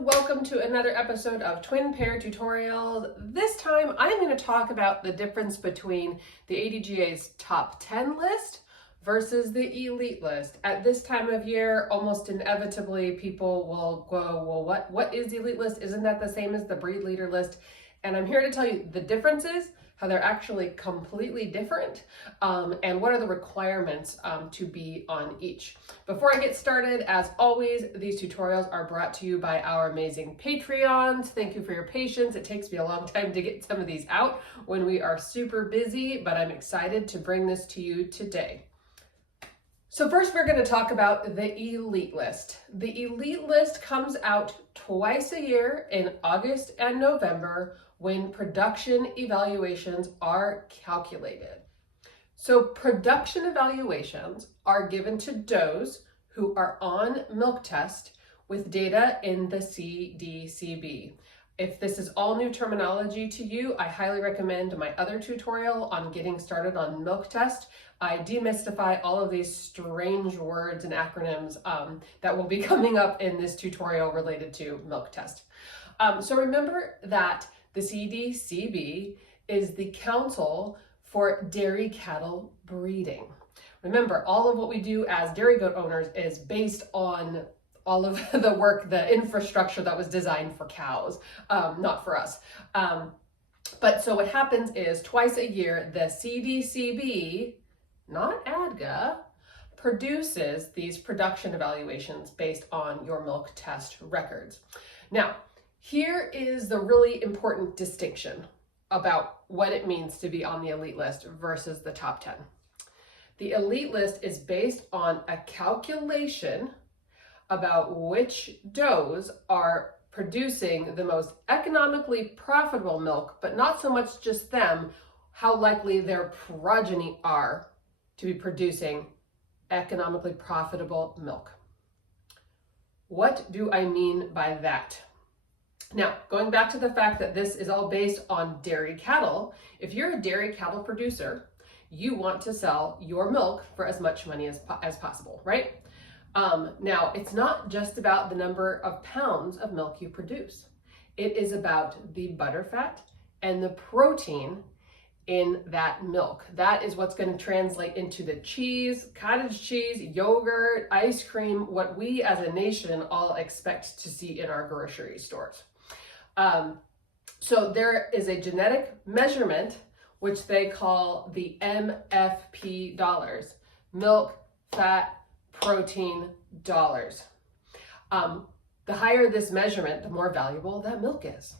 welcome to another episode of Twin Pair Tutorials. This time I'm going to talk about the difference between the ADGA's top 10 list versus the elite list. At this time of year, almost inevitably people will go, well, what is the elite list? Isn't that the same as the breed leader list? And I'm here to tell you the differences, how they're actually completely different, and what are the requirements to be on each. Before I get started, as always, these tutorials are brought to you by our amazing Patreons. Thank you for your patience. It takes me a long time to get some of these out when we are super busy, but I'm excited to bring this to you today. So first we're going to talk about the elite list. The elite list comes out twice a year in August and November when production evaluations are calculated. So production evaluations are given to does who are on milk test with data in the CDCB. If this is all new terminology to you, I highly recommend my other tutorial on getting started on milk test. I demystify all of these strange words and acronyms that will be coming up in this tutorial related to milk test. So remember that the CDCB is the Council for Dairy Cattle Breeding. Remember, all of what we do as dairy goat owners is based on all of the work, the infrastructure that was designed for cows, not for us. But so what happens is twice a year, the CDCB, not ADGA, produces these production evaluations based on your milk test records. Now, here is the really important distinction about what it means to be on the elite list versus the top 10. The elite list is based on a calculation about which does are producing the most economically profitable milk, but not so much just them, how likely their progeny are to be producing economically profitable milk. What do I mean by that? Now, going back to the fact that this is all based on dairy cattle, if you're a dairy cattle producer, you want to sell your milk for as much money as possible, right? Now, it's not just about the number of pounds of milk you produce. It is about the butterfat and the protein in that milk. That is what's going to translate into the cheese, cottage cheese, yogurt, ice cream, what we as a nation all expect to see in our grocery stores. So there is a genetic measurement, which they call the MFP dollars, milk, fat, protein dollars. The higher this measurement, the more valuable that milk is.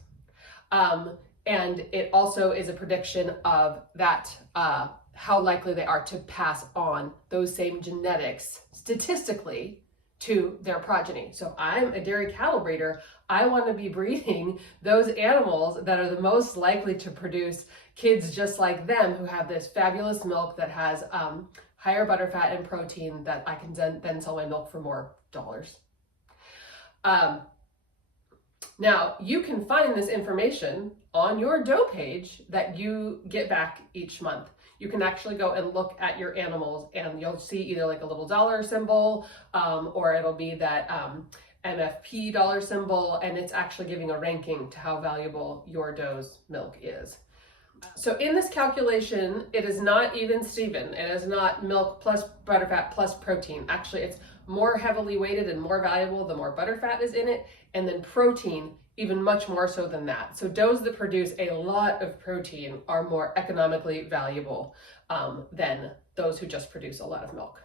And it also is a prediction of that, how likely they are to pass on those same genetics statistically to their progeny. So I'm a dairy cattle breeder. I want to be breeding those animals that are the most likely to produce kids just like them who have this fabulous milk that has higher butterfat and protein that I can then sell my milk for more dollars. Now, you can find this information on your dough page that you get back each month. You can actually go and look at your animals and you'll see either like a little dollar symbol or it'll be that MFP dollar symbol, and it's actually giving a ranking to how valuable your dough's milk is. So in this calculation, it is not even Steven. It is not milk plus butterfat plus protein. Actually, it's more heavily weighted and more valuable the more butterfat is in it, and then protein even much more so than that. So doughs that produce a lot of protein are more economically valuable than those who just produce a lot of milk.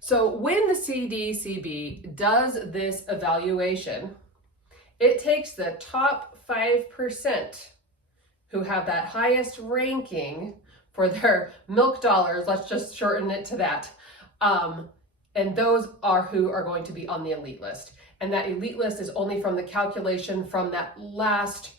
So when the CDCB does this evaluation, it takes the top 5% who have that highest ranking for their milk dollars, let's just shorten it to that, and those are who are going to be on the elite list. And that elite list is only from the calculation from that last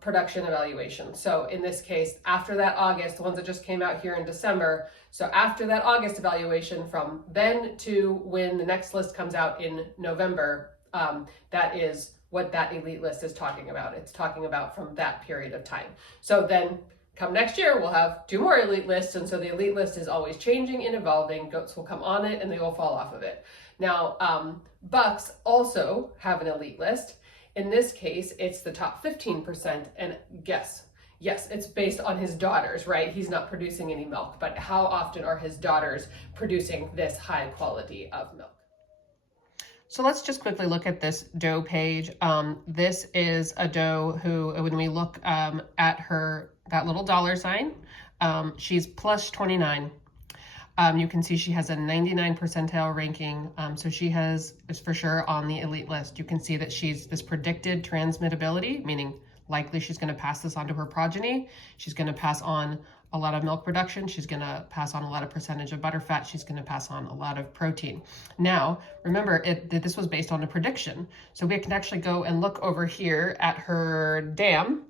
production evaluation. So in this case, after that August, the ones that just came out here in December, so after that August evaluation, from then to when the next list comes out in November, that is what that elite list is talking about. It's talking about from that period of time. So then Come next year, we'll have 2 more elite lists, and so the elite list is always changing and evolving. Goats will come on it and they will fall off of it. Now, bucks also have an elite list. In this case, it's the top 15%, and guess, yes, it's based on his daughters, right? He's not producing any milk, but how often are his daughters producing this high quality of milk? So let's just quickly look at this doe page. This is a doe who, when we look at her, that little dollar sign, she's plus 29. You can see she has a 99 percentile ranking. So she is for sure on the elite list. You can see that she's this predicted transmittability, meaning likely she's going to pass this on to her progeny. She's going to pass on a lot of milk production. She's going to pass on a lot of percentage of butter fat. She's going to pass on a lot of protein. Now, remember this was based on a prediction. So we can actually go and look over here at her dam,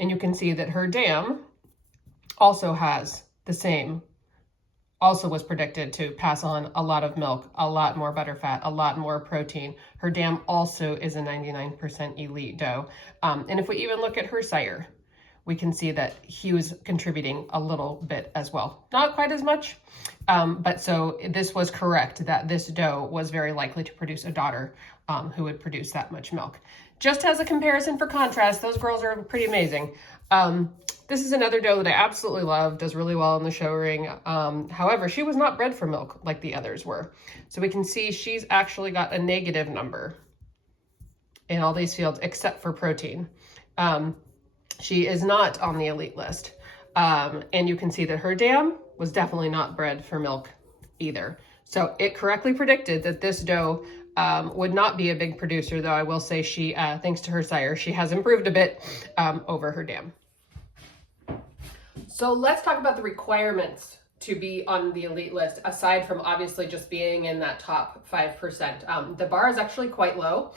and you can see that her dam also has the same, also was predicted to pass on a lot of milk, a lot more butter fat, a lot more protein. Her dam also is a 99% elite doe. And if we even look at her sire, we can see that he was contributing a little bit as well. Not quite as much, but so this was correct that this doe was very likely to produce a daughter who would produce that much milk. Just as a comparison for contrast, those girls are pretty amazing. This is another doe that I absolutely love, does really well in the show ring. However, she was not bred for milk like the others were. So we can see she's actually got a negative number in all these fields except for protein. She is not on the elite list. And you can see that her dam was definitely not bred for milk either. So it correctly predicted that this doe would not be a big producer, though I will say she, thanks to her sire, she has improved a bit over her dam. So let's talk about the requirements to be on the elite list, aside from obviously just being in that top 5%. The bar is actually quite low.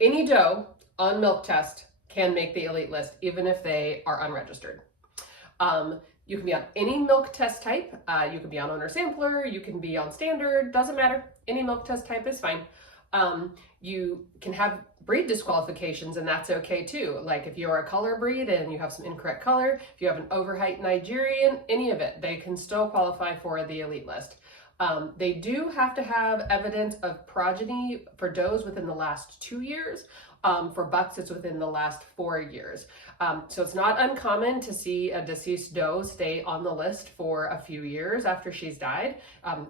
Any doe on milk test can make the elite list, even if they are unregistered. You can be on any milk test type. You can be on owner sampler, you can be on standard, doesn't matter. Any milk test type is fine. You can have breed disqualifications, and that's okay too. Like if you're a color breed and you have some incorrect color, if you have an overheight Nigerian, any of it, they can still qualify for the elite list. They do have to have evidence of progeny for does within the last 2 years. For bucks, it's within the last 4 years. So it's not uncommon to see a deceased doe stay on the list for a few years after she's died,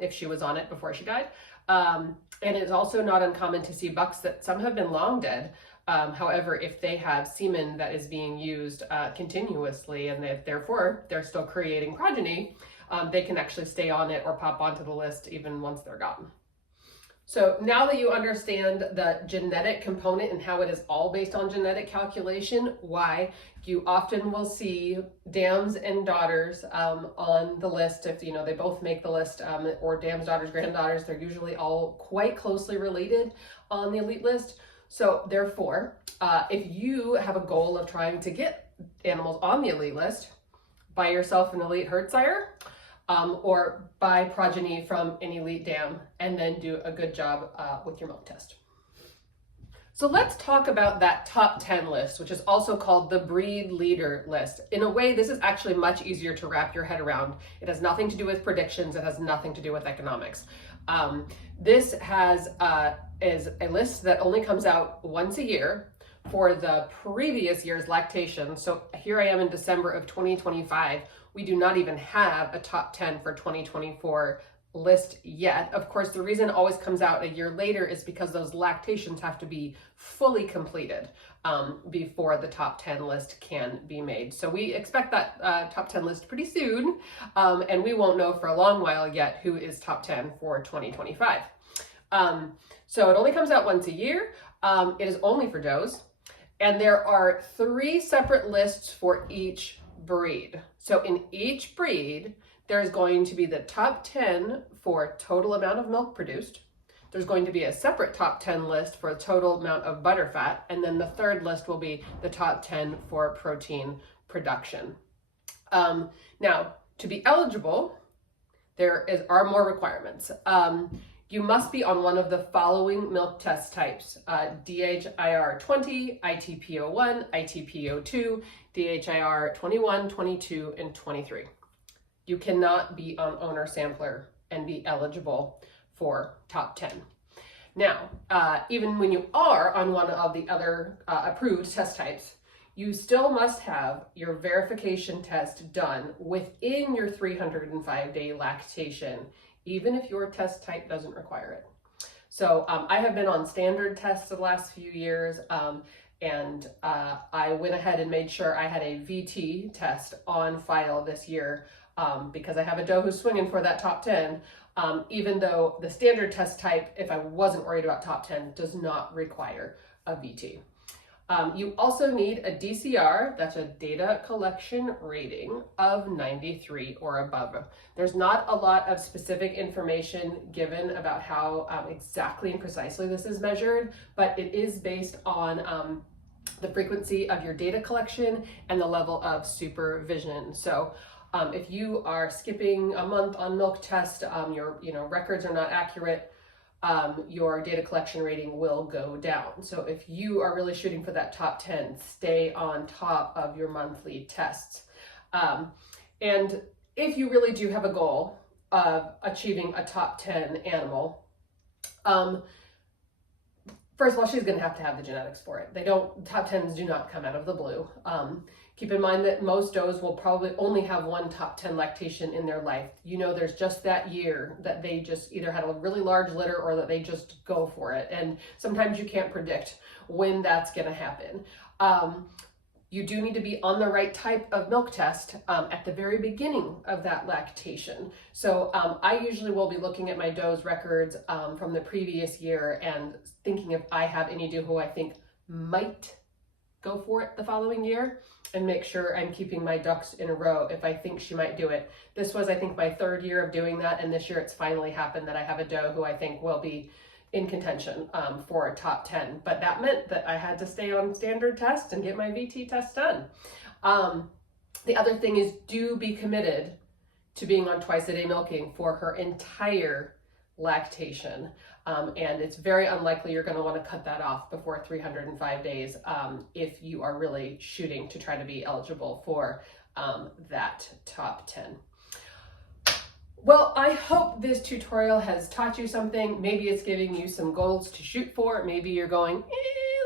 if she was on it before she died. And it's also not uncommon to see bucks that some have been long dead. However, if they have semen that is being used continuously and therefore they're still creating progeny, they can actually stay on it or pop onto the list even once they're gone. So now that you understand the genetic component and how it is all based on genetic calculation, why you often will see dams and daughters on the list. If they both make the list, or dams, daughters, granddaughters, they're usually all quite closely related on the elite list. So therefore, if you have a goal of trying to get animals on the elite list, buy yourself an elite herd sire. Or buy progeny from an elite dam, and then do a good job with your milk test. So let's talk about that top 10 list, which is also called the breed leader list. In a way, this is actually much easier to wrap your head around. It has nothing to do with predictions. It has nothing to do with economics. This is a list that only comes out once a year for the previous year's lactation. So here I am in December of 2025. We do not even have a top 10 for 2024 list yet. Of course, the reason it always comes out a year later is because those lactations have to be fully completed before the top 10 list can be made. So we expect that top 10 list pretty soon, and we won't know for a long while yet who is top 10 for 2025. So it only comes out once a year. It is only for does, and there are 3 separate lists for each breed. So in each breed, there's going to be the top 10 for total amount of milk produced. There's going to be a separate top 10 list for a total amount of butter fat. And then the third list will be the top 10 for protein production. Now, to be eligible, are more requirements. You must be on one of the following milk test types: DHIR 20, ITP01, ITP02, DHIR 21, 22, and 23. You cannot be on owner sampler and be eligible for top 10. Now, even when you are on one of the other approved test types, you still must have your verification test done within your 305-day lactation, even if your test type doesn't require it. So I have been on standard tests the last few years, and I went ahead and made sure I had a VT test on file this year because I have a doe who's swinging for that top 10, even though the standard test type, if I wasn't worried about top 10, does not require a VT. You also need a DCR, that's a data collection rating, of 93 or above. There's not a lot of specific information given about how exactly and precisely this is measured, but it is based on the frequency of your data collection and the level of supervision. So if you are skipping a month on milk test, your records are not accurate, your data collection rating will go down. So if you are really shooting for that top 10, stay on top of your monthly tests. And if you really do have a goal of achieving a top 10 animal, first of all, she's going to have the genetics for it. Top 10s do not come out of the blue. Keep in mind that most does will probably only have one top 10 lactation in their life. There's just that year that they just either had a really large litter or that they just go for it. And sometimes you can't predict when that's going to happen. You do need to be on the right type of milk test at the very beginning of that lactation. So I usually will be looking at my doe's records from the previous year and thinking if I have any doe who I think might go for it the following year, and make sure I'm keeping my ducks in a row if I think she might do it. This was, I think, my third year of doing that, and this year it's finally happened that I have a doe who I think will be in contention for a top 10. But that meant that I had to stay on standard test and get my VT test done. The other thing is, do be committed to being on twice-a-day milking for her entire lactation. And it's very unlikely you're going to want to cut that off before 305 days if you are really shooting to try to be eligible for that top 10. Well, I hope this tutorial has taught you something. Maybe it's giving you some goals to shoot for. Maybe you're going,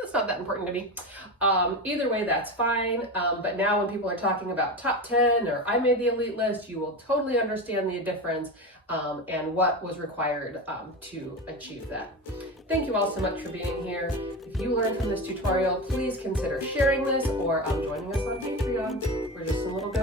that's not that important to me. Either way, that's fine. But now when people are talking about top 10 or I made the elite list, you will totally understand the difference and what was required to achieve that. Thank you all so much for being here. If you learned from this tutorial, please consider sharing this or joining us on Patreon. We're just a little bit